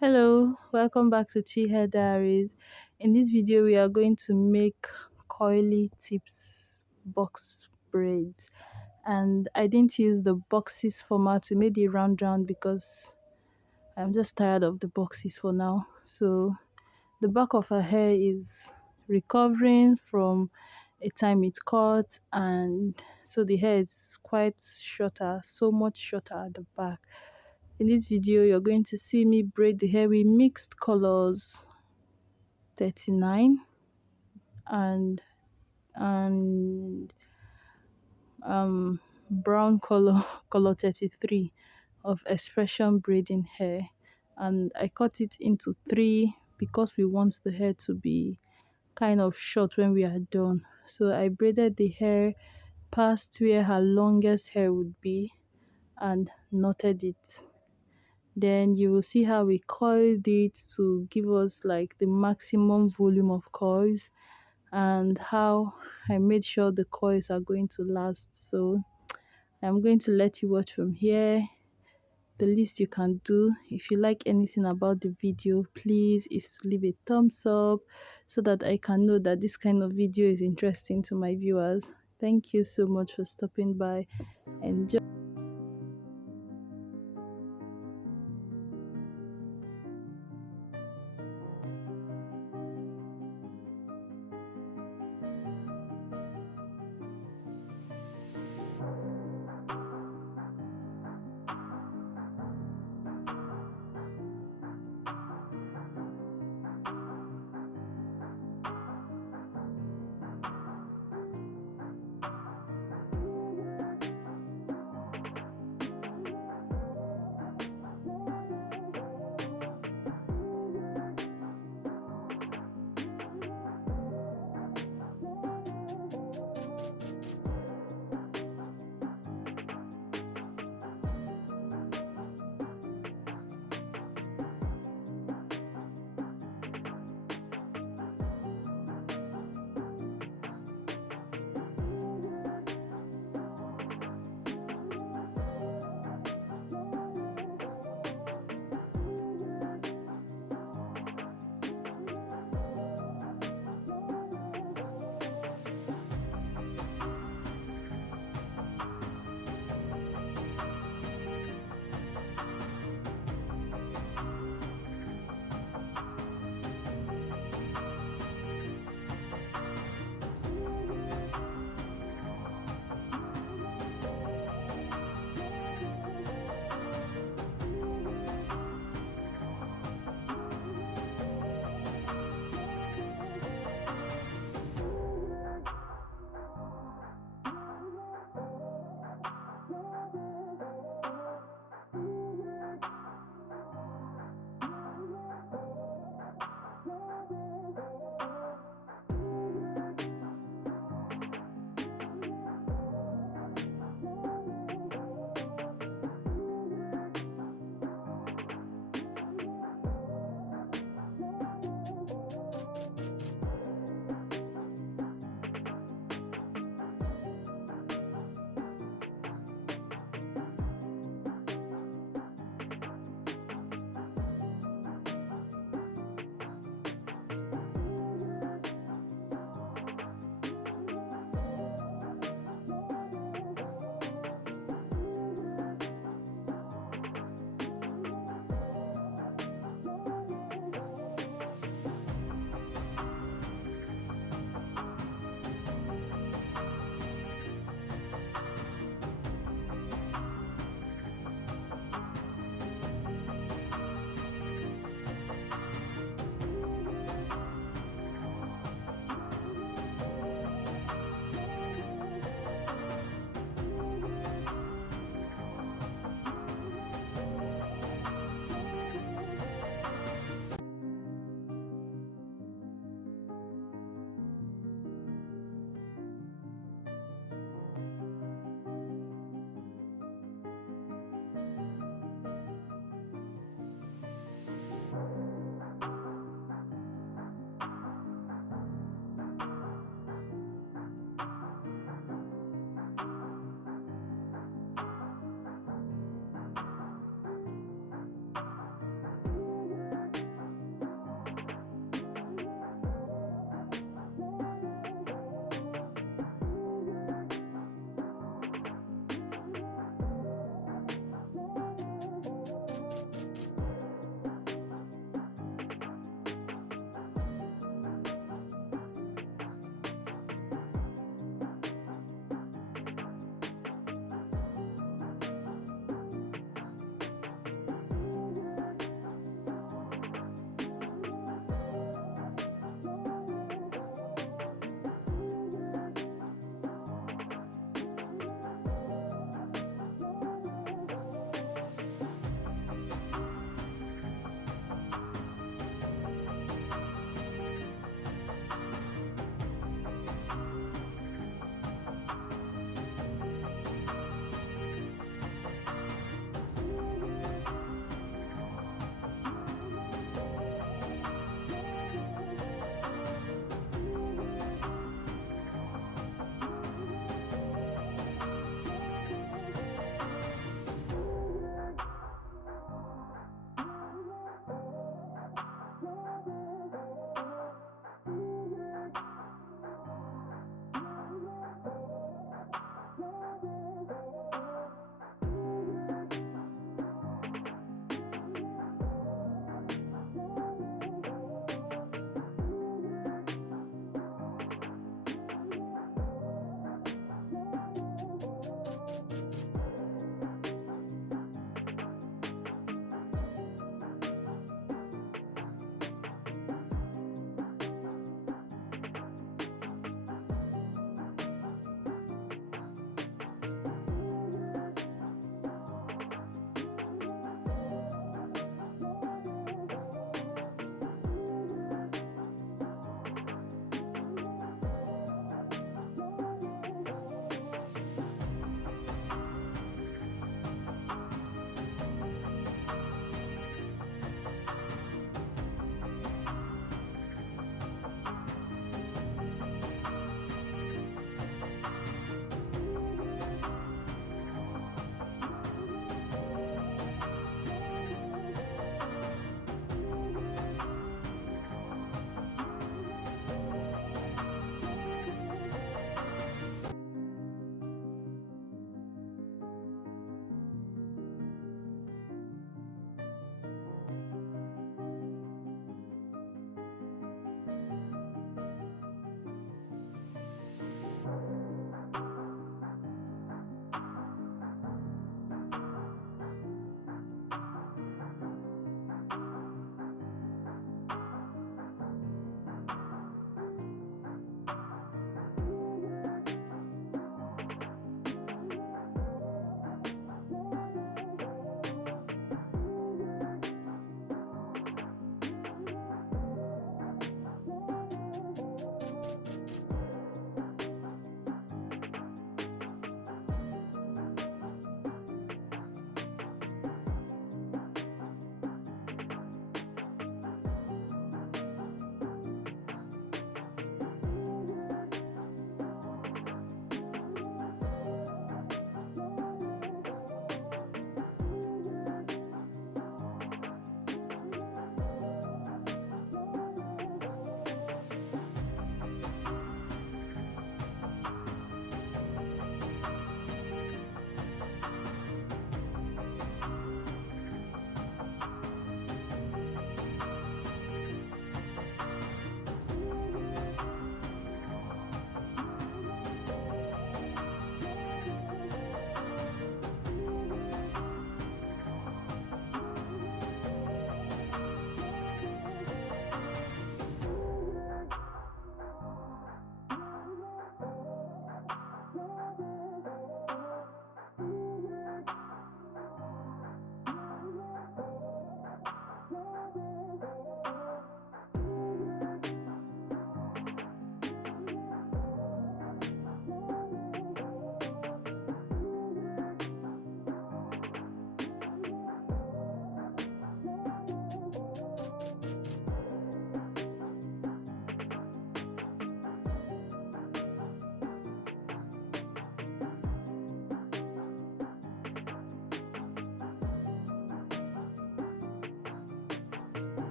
Hello, welcome back to Hair Diaries. In this video, we are going to make coily tips box braids, and I didn't use the boxes format. We made it round because I'm just tired of the boxes for now. So the back of her hair is recovering from a time it cut, and so the hair is quite shorter, so much shorter at the back. In this video, you're going to see me braid the hair with mixed colors 39 and and brown color color 33 of expression braiding hair, and I cut it into three because we want the hair to be kind of short when we are done. So I braided the hair past where her longest hair would be and knotted it. Then you will see how we coiled it to give us like the maximum volume of coils, and how I made sure the coils are going to last. So I'm going to let you watch from here. The least you can do, if you like anything about the video, please, is to leave a thumbs up so that I can know that this kind of video is interesting to my viewers. Thank you so much for stopping by. Enjoy.